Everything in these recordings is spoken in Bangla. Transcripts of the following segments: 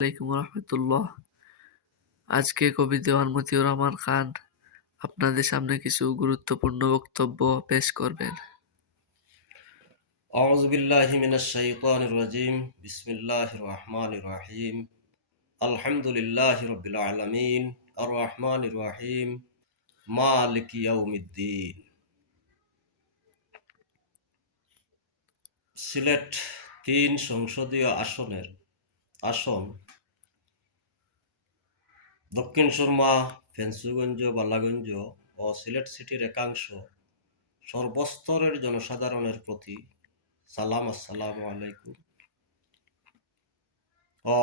আলাইকুম রহমতুল্লাহ। আজকে কবি দেওয়ান মতিউর রহমান খান আপনাদের সামনে কিছু গুরুত্বপূর্ণ বক্তব্য পেশ করবেন। আউযু বিল্লাহি মিনাশ শাইতানির রাজিম। বিসমিল্লাহির রহমানির রহিম। আলহামদুলিল্লাহি রাব্বিল আলামিন। আর রহমানির রহিম। মালিকি ইয়াউমিদ্দিন। সিলেট ৩ সংসদীয় আসন দক্ষিণ সুরমা, ফেঞ্চুগঞ্জ, বালাগঞ্জ ও সিলেট সিটির একাংশ সর্বস্তরের জনসাধারণের প্রতি সালাম, আসসালামু আলাইকুম ও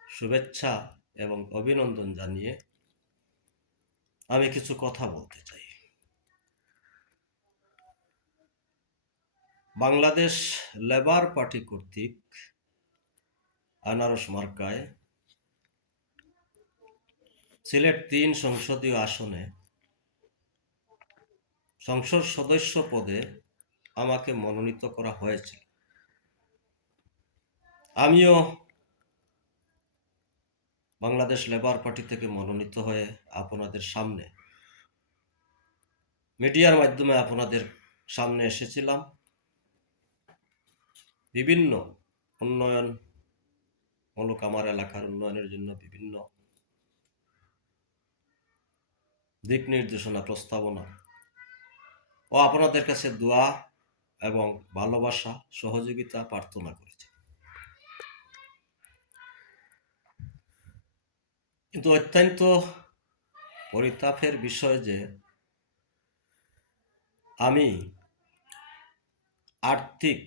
শুভেচ্ছা এবং অভিনন্দন জানিয়ে আমি কিছু কথা বলতে চাই। বাংলাদেশ লেবার পার্টি কর্তৃক আনারস মার্কায় সিলেট ৩ সংসদীয় আসনে সংসদ সদস্য পদে আমাকে মনোনীত করা হয়েছিল। আমিও বাংলাদেশ লেবার পার্টি থেকে মনোনীত হয়ে আপনাদের সামনে মিডিয়ার মাধ্যমে আপনাদের সামনে এসেছিলাম। বিভিন্ন উন্নয়নমূলক আমার এলাকার উন্নয়নের জন্য বিভিন্ন দিক নির্দেশনা, প্রস্তাবনা ও আপনাদের কাছে দোয়া এবং ভালোবাসা, সহযোগিতা প্রার্থনা করেছি। কিন্তু অত্যন্ত পরিতাপের বিষয় যে আমি আর্থিক,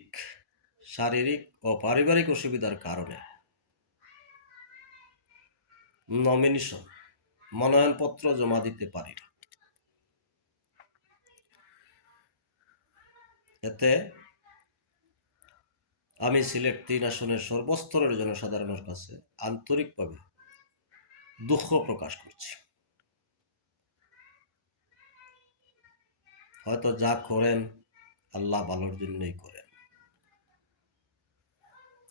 শারীরিক ও পারিবারিক অসুবিধার কারণে মনোনয়নপত্র জমা দিতে পারি না। এতে আমি সিলেট ৩ আসনের সর্বস্তরের জনসাধারণের কাছে আন্তরিকভাবে দুঃখ প্রকাশ করছি। হয়তো যা করেন আল্লাহ ভালোর জন্যই করেন।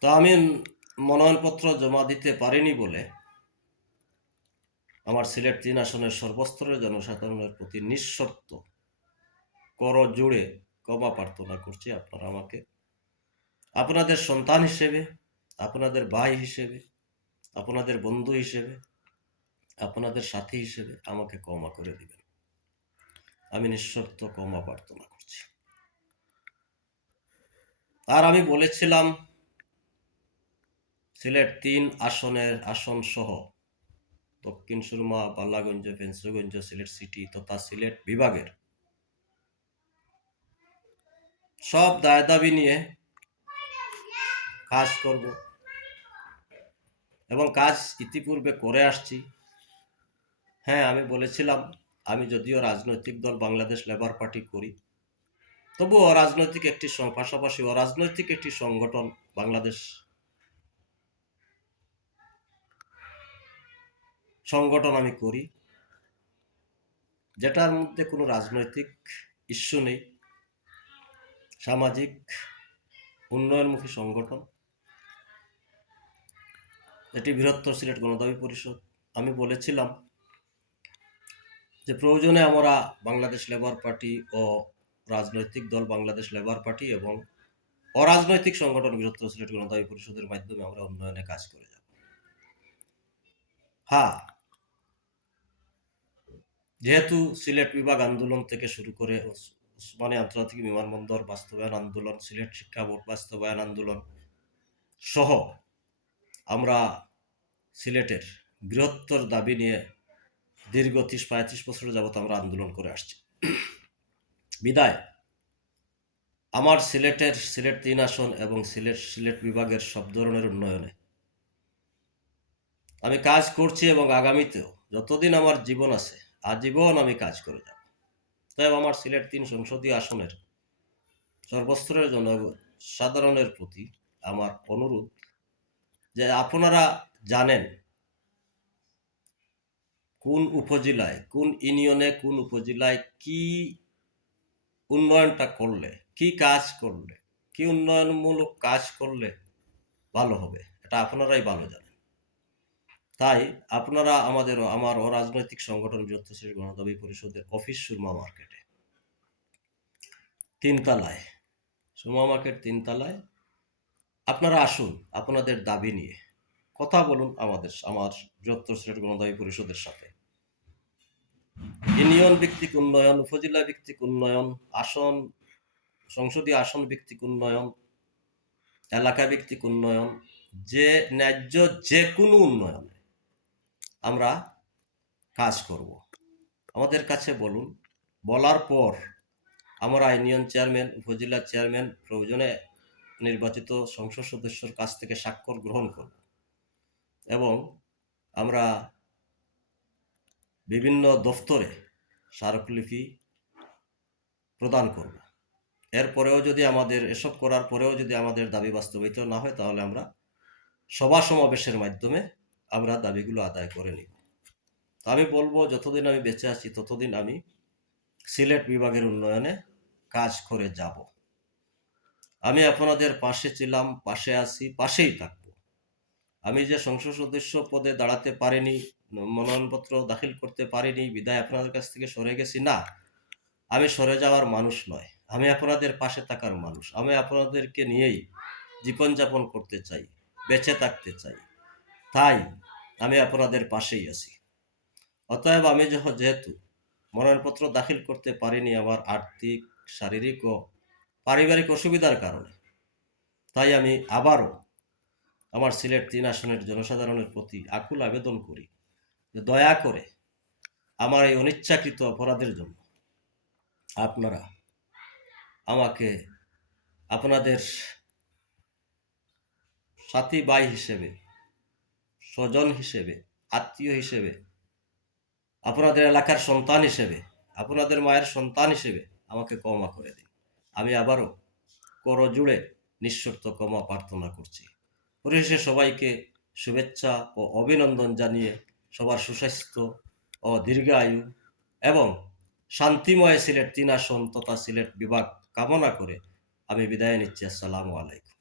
তো আমি মনোনয়নপত্র জমা দিতে পারিনি বলে আমার সিলেট ৩ আসনের সর্বস্তরের জনসাধারণের প্রতি নিঃশর্ত করজোড়ে ক্ষমা প্রার্থনা করছি। আপনারা আমাকে আপনাদের সন্তান হিসেবে, আপনাদের ভাই হিসেবে, আপনাদের বন্ধু হিসেবে, আপনাদের সাথী হিসেবে আমাকে ক্ষমা করে দিবেন। আমি নিঃশর্ত ক্ষমা প্রার্থনা করছি। আর আমি বলেছিলাম সিলেট ৩ আসন সহ দক্ষিণ সুরমা, বালাগঞ্জ, ফেঞ্চুগঞ্জ, সিলেট সিটি তথা সিলেট বিভাগের সব দায় দাবি নিয়ে কাজ করব এবং কাজ ইতিপূর্বে করে আসছি। হ্যাঁ, আমি বলেছিলাম আমি যদিও রাজনৈতিক দল বাংলাদেশ লেবার পার্টি করি, তবুও পাশাপাশি অরাজনৈতিক একটি সংগঠন বাংলাদেশ সংগঠন আমি করি, যেটার মধ্যে কোনো রাজনৈতিক ইস্যু নেই, সামাজিক উন্নয়নমুখী সংগঠন, এটি বৃহত্তর সিলেট গণদাবি পরিষদ। আমি বলেছিলাম যে প্রয়োজনে আমরা বাংলাদেশ লেবার পার্টি ও রাজনৈতিক দল বাংলাদেশ লেবার পার্টি এবং অরাজনৈতিক সংগঠন বৃহত্তর সিলেট গণদাবি পরিষদের মাধ্যমে আমরা উন্নয়নে কাজ করে যাব। হ্যাঁ, যেহেতু সিলেট বিভাগ আন্দোলন থেকে শুরু করে ওসমানী আন্তর্জাতিক বিমানবন্দর বাস্তবায়ন আন্দোলন, সিলেট শিক্ষা বোর্ড বাস্তবায়ন আন্দোলন সহ আমরা সিলেটের বৃহত্তর দাবি নিয়ে দীর্ঘ ৩০-৩৫ বছর যাবত আমরা আন্দোলন করে আসছি। বিদায় আমার সিলেট ৩ আসন এবং সিলেট বিভাগের সব ধরনের উন্নয়নে আমি কাজ করছি এবং আগামীতেও যতদিন আমার জীবন আছে আজীবন আমি কাজ করে যাব। তাই আমার সিলেট ৩ সংসদীয় আসনের সর্বস্তরের জনসাধারণের প্রতি আমার অনুরোধ যে আপনারা জানেন কোন উপজেলায়, কোন ইউনিয়নে, কোন উপজেলায় কি উন্নয়নটা করলে, কি কাজ করলে, কি উন্নয়নমূলক কাজ করলে ভালো হবে, এটা আপনারাই ভালো জানেন। তাই আপনারা আমার অরাজনৈতিক সংগঠন বৃহত্তর সিলেট গণদাবি পরিষদের অফিস সুরমা মার্কেটে ৩ তলায়, সুরমা মার্কেট ৩ তলায় আপনারা আসুন আপনাদের দাবি নিয়ে। কথা বলুন আমার বৃহত্তর সিলেট গণদাবি পরিষদের সাথে। ইউনিয়ন ভিত্তিক উন্নয়ন, উপজেলা ভিত্তিক উন্নয়ন, সংসদীয় আসন ভিত্তিক উন্নয়ন, এলাকা ভিত্তিক উন্নয়ন, যে ন্যায্য যে কোনো উন্নয়নে আমরা কাজ করব। আমাদের কাছে বলুন, বলার পর আমরা ইউনিয়ন চেয়ারম্যান, উপজেলা চেয়ারম্যান, প্রয়োজনে নির্বাচিত সংসদ সদস্যর কাছ থেকে স্বাক্ষর গ্রহণ করব এবং আমরা বিভিন্ন দফতরে স্মারকলিপি প্রদান করব। এরপরেও যদি এসব করার পরেও যদি আমাদের দাবি বাস্তবায়িত না হয়, তাহলে আমরা সভা সমাবেশের মাধ্যমে আমরা দাবিগুলো আদায় করে নিব। আমি বলবো, যতদিন আমি বেঁচে আছি ততদিন আমি সিলেট বিভাগের উন্নয়নে কাজ করে যাব। আমি আপনাদের পাশে ছিলাম, পাশে আছি, পাশেই থাকব। আমি যে সংসদ সদস্য পদে দাঁড়াতে পারিনি, মনোনয়নপত্র দাখিল করতে পারিনি বিধায় আপনাদের কাছ থেকে সরে গেছি, না, আমি সরে যাওয়ার মানুষ নয়। আমি আপনাদের পাশে থাকার মানুষ। আমি আপনাদেরকে নিয়েই জীবনযাপন করতে চাই, বেঁচে থাকতে চাই। তাই আমি আপনাদের পাশেই আছি। অতএব আমি যেহেতু মনোনয়নপত্র দাখিল করতে পারিনি আমার আর্থিক, শারীরিক ও পারিবারিক অসুবিধার কারণে, তাই আমি আবারও আমার সিলেট ৩ আসনের জনসাধারণের প্রতি আকুল আবেদন করি যে দয়া করে আমার এই অনিচ্ছাকৃত অপরাধের জন্য আপনারা আমাকে আপনাদের সাথী ভাই হিসেবে, স্বজন হিসেবে, আত্মীয় হিসেবে, আপনাদের এলাকার সন্তান হিসেবে, আপনাদের মায়ের সন্তান হিসেবে আমাকে ক্ষমা করে দিন। আমি আবারও করজোড়ে নিঃশর্ত ক্ষমা প্রার্থনা করছি। পরিশেষে সবাইকে শুভেচ্ছা ও অভিনন্দন জানিয়ে সবার সুস্বাস্থ্য ও দীর্ঘায়ু এবং শান্তিময় সিলেট ৩ আসন তথা সিলেট বিভাগ কামনা করে আমি বিদায় নিচ্ছি। আসসালামু আলাইকুম।